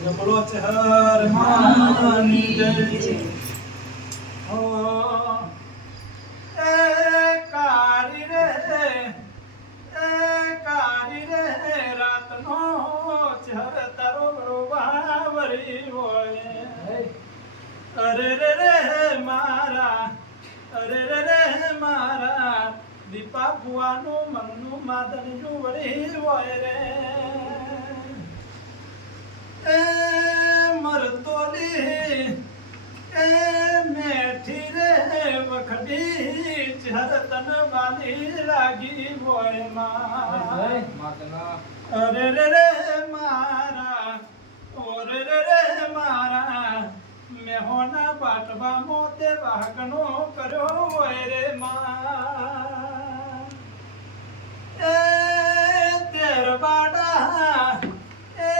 બોલો છે હર માની જય ઓ એ કારી રે રાતનો ચહર તારો વાવરી હોય અરે રે મારા અરે રે મારા દીપા ભુવાનું મનનું માદરનું વળી હોય રે એ મરતોલી એ મેઠી રે વખડી ચહર તન વાલી લાગી હોય માં અરે રે મારા ઓરે રે મારા મેહોના પાટવા મોતે વાહકનો કર્યો હોય રે માં એ તેરવાડા એ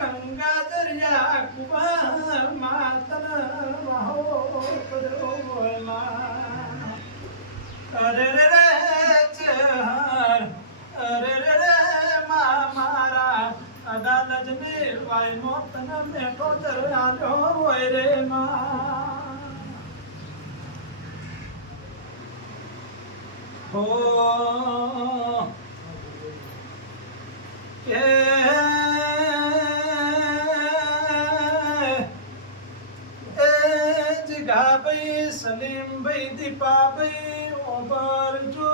ગંગા દરિયા કુવા માતન વાહો કર્યો હોય માં અરે રે ચહર અરે રે મારા અદાલત ને વાય મોતન મેઠો ચરાલ્યો હોય રે માં હો કે એ જગા ભાઈ સલીમ ભાઈ દીપા ભાઈ ઓબર જો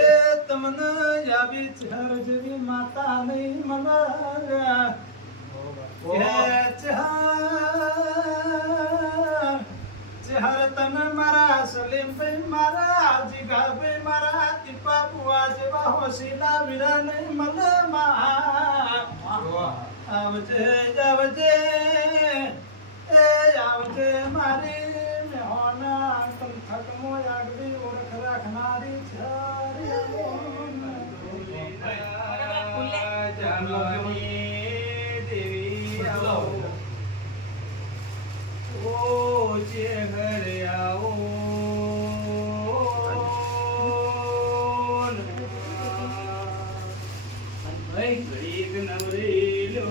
એ તમને આવી ચહર જેવી માતા નહીં મળ્યા ચહર તને મારા સલીમ ભાઈ મારા જીગા ભાઈ મારા દીપા બુઆ જેવા હોશીલા વીરા નહીં મળે આવજે આવજે એ આવજે મારી મેહોના કંઠકમો આગવી ઓળખ રાખનારી છે દેવી આવો ઓ જે ઘરે આવો ઘડીક નવરી લો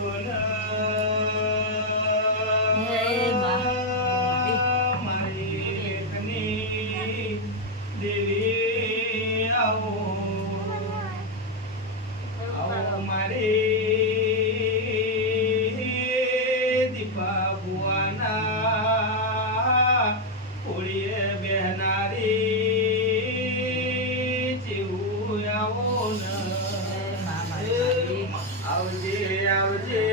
મારી કની દેવી આવો દીપા ભુવાના ઓળીએ બેહનારી જેવું આવો ને આવજે આવજે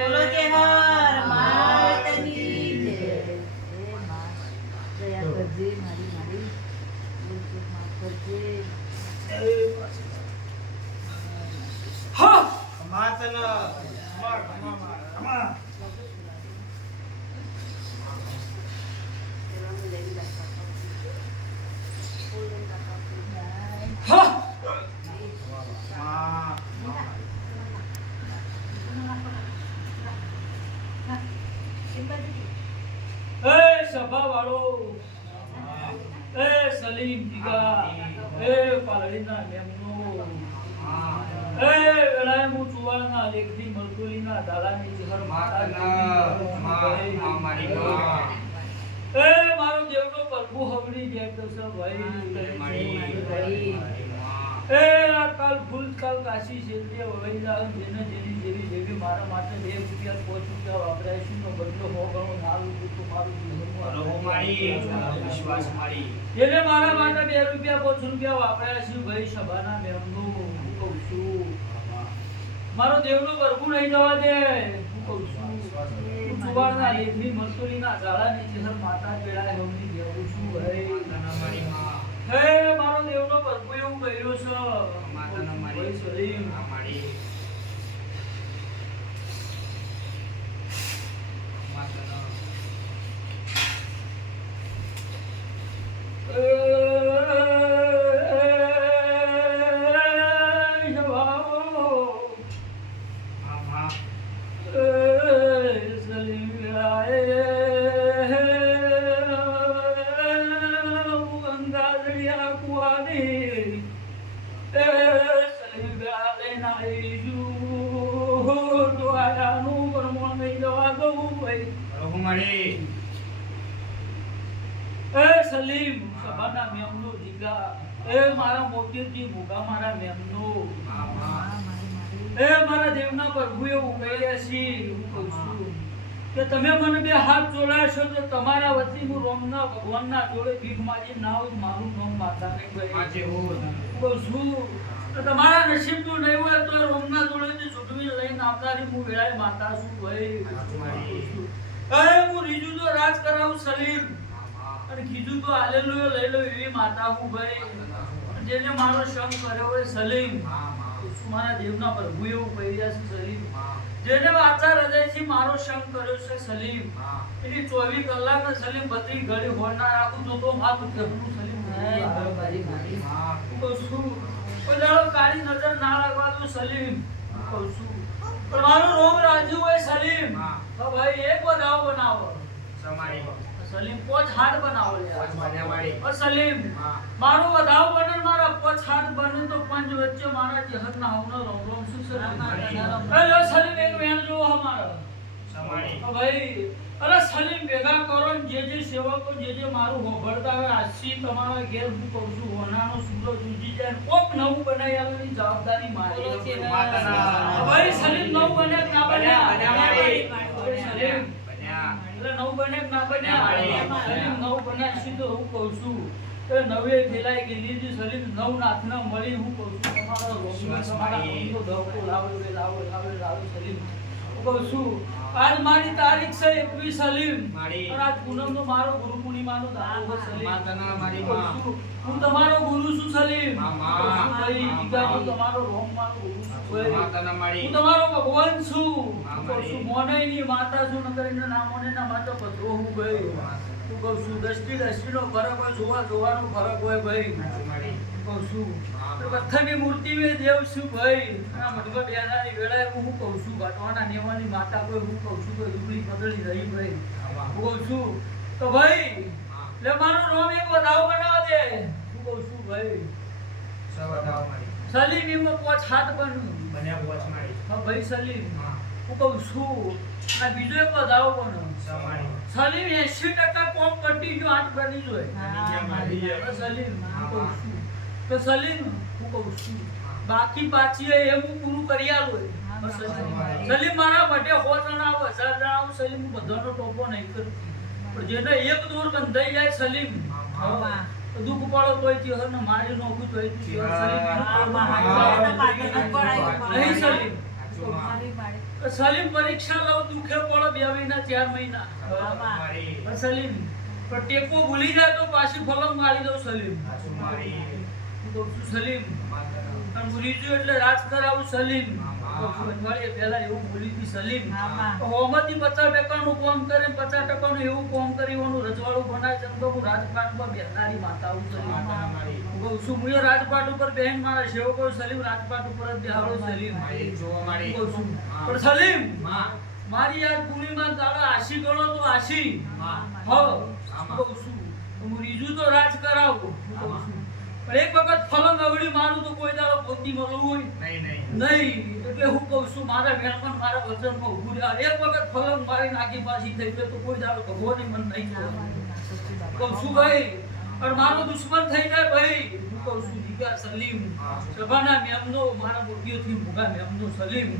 બોલો જે હર માતની જય દયા કરજે મારી મારી માફ કરજે હા માતન અમાર હા એ સભા વાળો એ સલીમ જીગા એ પાલડીના મેમનો એ વેળાએ હું ચુવાના લેખની મરતુલીના દાલાની જહર માતા મારી માં એ મારો દેવનો પ્રભુ હવડી જાય તો સબ ભાઈ એ આ કાલ ફૂલ કાલ કાશી છેલ્લે વળી જાવ જેને જેની જેવી જેવી મારા માટે 2 રૂપિયા 5 રૂપિયા વાપરાઈશું નો બદલો હો ગણો ના રૂપિયા તો મારું જીવન મારી વિશ્વાસ મારી એને મારા માટે 2 રૂપિયા 5 રૂપિયા વાપરાઈશું ભાઈ સભાના મેમનો હું કહું છું મારો દેવનો પ્રભુ નહીં જવા દે હું કહું છું ચુવાડના લેખની મરતુલીના ઝાડાની જહર માતા પેડાય હમની દેવું છું ભાઈ મારી માં હે મારો દેવનો પ્રભુ એવું કહ્યું છે માતાના મારી સલીમ મારી માતાના ગંગા દરિયા કુવાની એ સલીમ લઈને આવીશું તો આયાનું પરમણ નહીં જવા દઉં ભાઈ પ્રભુ મારી એ સલીમ સભાના મેમનો જીગા એ મારા મોતીજી મુગા મારા મેમનો એ મારા દેવના પ્રભુ એવું કહી રહ્યા છે હું કહું છું કે તમે મને બે હાથ જોડાશો તો તમારા વતી હું રોમના ભગવાનના જોડે ભીખ માજી ના હોય મારું નામ માતા નહીં ભાઈ આજે હું કહું છું તો તમારા નસીબનું નહીં હોય તો રોમના જોડેથી છૂટવી લઈને આવનારી હું વેળાએ માતા છું ભાઈ હું રીજુ તો રાજ કરાવું સલીમ અને કીધું તો આલેલું લઈ લો એવી માતા હું ભાઈ જેને મારો સંગ કર્યો હોય સલીમ મારા દેવના પ્રભુ એવું કહી રહ્યા છે સલીમ જેને વાચા હૃદયથી મારો સંગ કર્યો છે સલીમ એની 24 કલાક સલીમ 32 ઘડી હોળના રાખું તો મારું ઘરનું સલીમ કહું છું કોઈ દાડો કાળી નજર ના લાગવા દઉં સલીમ કહું છું પણ મારું રોમ રાજી હોય સલીમ તો ભાઈ એક વધાવ બનાવો સમારી સલીમ પોચ હાથ બનાવો લે વાળી ઓ સલીમ મારું વધાવ બને મારા પોચ હાથ બને તો પંચ વચ્ચે મારા જહર ના હોનો રોમ રોમ શું સલીમ અરે સલીમ એક વેણ જો હમારો સમારી ભાઈ અરે સલીમ ભેગા કરો ને જે સેવકો જે મારું હોભળતા હોય આજથી તમારા ઘેર હું કહું છું હોનાનો સૂરજ ઉજી જાય કોક નવું બનાવી આવવાની જવાબદારી મારી ભાઈ સલીમ નવું બને કે ના બન્યા સલીમ બન્યા એટલે નવું બને કે ના બન્યા સલીમ નવું બન્યા સીધો હું કહું છું એ નવે ફેલાઈ ગયેલી જે સલીમ નવ નાથના મળી હું કહું છું તમારો તમારા તો ધોકો લાવો સલીમ હું કહું છું આજ મારી તારીખ છે 21 સલીમ મારી અને આજ પૂનમનો મારો ગુરુ પૂર્ણિમાનો દાડો છે સલીમ માતાના મારી કહું માં છું, હું તમારો ગુરુ છું સલીમ મામા. ભાઈ દીકરાનો તમારો રોમ મારો ગુરુ છું ભાઈ. માતાના મારી હું તમારો ભગવાન છું હું મામા કહું છું મોનેની માતા છું ન કરીને ના મોનેના માતા પત્રો હું ભાઈ હું કહું છું દ્રષ્ટિનો ફરક હોય જોવાનો ફરક હોય ભાઈ મારી કહું છું તો પથ્થરની મૂર્તિ મેં દેવ છું ભાઈ આ મઢમાં બેનારી વેળાએ હું કહું છું ઘાટવાના નેવાની માતા કોઈ હું કહું છું કોઈ દુબળી પતળી રહી ભાઈ હું કહું છું તો ભાઈ લે મારો રોમ એક વધાવ બનાવ દે હું કહું છું ભાઈ સવડાવ મારી સલીમ એમાં પોચ હાથ બન્યું બન્યા પોચ મારી હા ભાઈ સલીમ હા હું કહું છું આ બીજો એક વધાવ બન્યો સમારી સલીમ 80% કોમ કરતી જો હાથ બની જોય સલીમ હું કહું છું તો સલીમ હું કહું છું બાકી પાછી એમ હું પૂરું કરી આલું સલીમ મારા માટે 100 જણા આવો 1000 જણા આવો સલીમ હું બધાનો ટોપો નહીં કરું પણ જેને એક દોર બંધાઈ જાય સલીમ દુઃખ પડો તોય થી હર ને મારી નોખું તોય થી નહીં સલીમ સલીમ પરીક્ષા લઉં દુખે પડો 2 મહિના 4 મહિના સલીમ પણ ટેકો ભૂલી જાય તો પાછી ફલમ મારી દઉં સલીમ હું કહું છું સલીમ અને ભૂલી ગયો એટલે રાજ કરાવું સલીમ અઠવાડિયે પહેલા એવું બોલી હતી સલીમ હોમતી 50% નું કામ કરે 50% નું એવું કામ કરીવાનું રજવાડું બનાય છે તો હું રાજપાટમાં બેહનારી માતા હું સલીમ હું કહું છું હું રાજપાટ ઉપર બહેન મારા સેવકો સલીમ રાજપાટ ઉપર જ બેહાડો સલીમ હું કહું છું પણ સલીમ મારી યાર પૂર્ણિમા દાડા આશી ગણો તો આશી હો હું કહું છું હું રીજુ તો રાજ કરાવું હું કહું છું પણ એક વખત ફલંગ અવળી મારું તો કોઈ દાડો પોતી મળવું હોય નહીં એટલે હું કહું છું મારા વેણમાં મારા વચનમાં ઊભું રહ્યા એક વખત ફલંગ મારી નાખી પાછી થઈ ગયો તો કોઈ દાડો ભગવાન મન નહીં કહું છું ભાઈ પણ મારો દુશ્મન થઈ જાય ભાઈ હું કહું છું દીકરા સલીમ સભાના મેમનો મારા મુર્ગીઓથી મુગા મેમનો સલીમ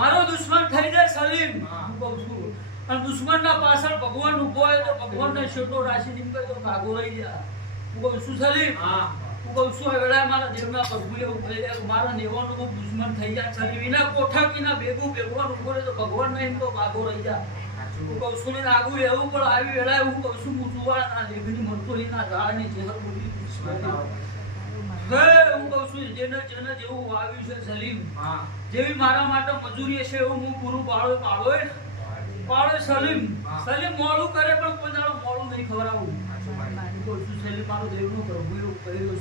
મારો દુશ્મન થઈ જાય સલીમ હું કહું છું અને દુશ્મનના પાછળ ભગવાન ઉભો હોય તો ભગવાનને શેટો રાશિ નીકળે તો ભાગો રહી જાય હું કહું છું સલીમ હું કહું છું વેળા મારા દેવના પ્રભુ એવું કહી દે મારા નેવાનો ખૂબ દુશ્મન થઈ જાય સલીમ એના કોઠા કીના ભગવાન ઉભો રહે તો ભગવાન નહીં તો ભાગો રહી જાય હું કહું છું ને આગું રહેવું પણ આવી વેળાએ હું કહું છું મૂચુવાળા લેખની મંતોરીના ઝાડની ચહેર બોલી હું કહું છું જેને જેવું આવ્યું છે સલીમ જેવી મારા માટે મજૂરી છે એવું હું પૂરું પાડો સલીમ મોડું કરે પણ કોઈ દાડો મોડું નહીં ખવડાવું સલીમ મારો દેવનો પ્રભુ એવું કહ્યું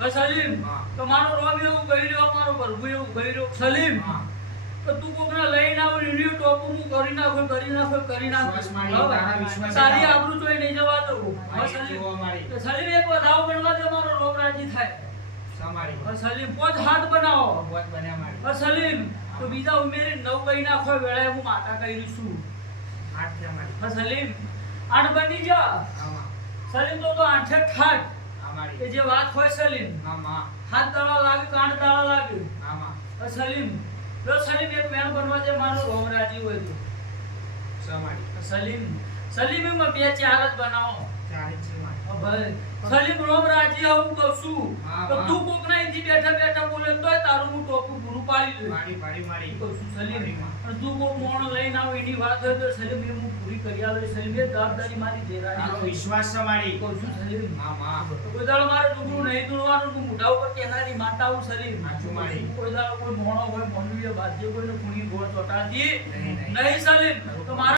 છે સલીમ તો મારો રોમ એવું કહી રહ્યો મારો પ્રભુ એવું કહી રહ્યો સલીમ તો તું કોકના લઈને આવ રિન્યુ ટોપ હું કરી નાખું સારી આબરૂ જોઈ નહીં જવા દઉં સલીમ એક વધાવ બનવા દે મારો રોમ રાજી થાય સમારી હવે સલીમ 5 હાથ બનાવો પોચ બન્યા મારી હવે સલીમ તો બીજા ઉમેરી 9 કઈ નાખો વેળાએ હું માતા કરી છું 8 થયા મારી હવે સલીમ 8 બની જા આમાં સલીમ તો 8 ઠાઠ અમારી કે જે વાત હોય સલીમ આમાં હાથ તાળા લાગે કાન તાળા લાગે આમાં હવે સલીમ જો સલીમ એક મેણ બનવા જે મારો રોમ રાજી હોય તો સમારી સલીમ એમાં 2 4 જ બનાવો 4 છે મારી હા ભાઈ સલીમ રોમ રાજી હું કહું છું હા, તો હા. તું કોક ના અહીંથી બેઠા બેઠા બોલે તોય તારું હું ટોપું પૂરું પાડી દઉં મારી કહું છું સલીમ મારી માં. અને તું કોક મોણો લઈને આવ એની વાત હોય તો સલીમ એ હું પૂરી કરી આલે સલીમ એ જવાબદારી મારી તારો દેરાની છે. વિશ્વાસ સમારી કહું છું સલીમ આમાં તો કોઈ દાડો મારે ડુંગરું નહીં તોડવાનું તું મોઢા ઉપર કેનારી માતા હું સલીમ સાચું મારી. કોઈ દાડો કોઈ મોણો હોય મોનવીએ બાજ્ય કોઈને ખૂણી ગોળ ચોટાડી નહીં, નહીં. નહીં સલીમ તો મારા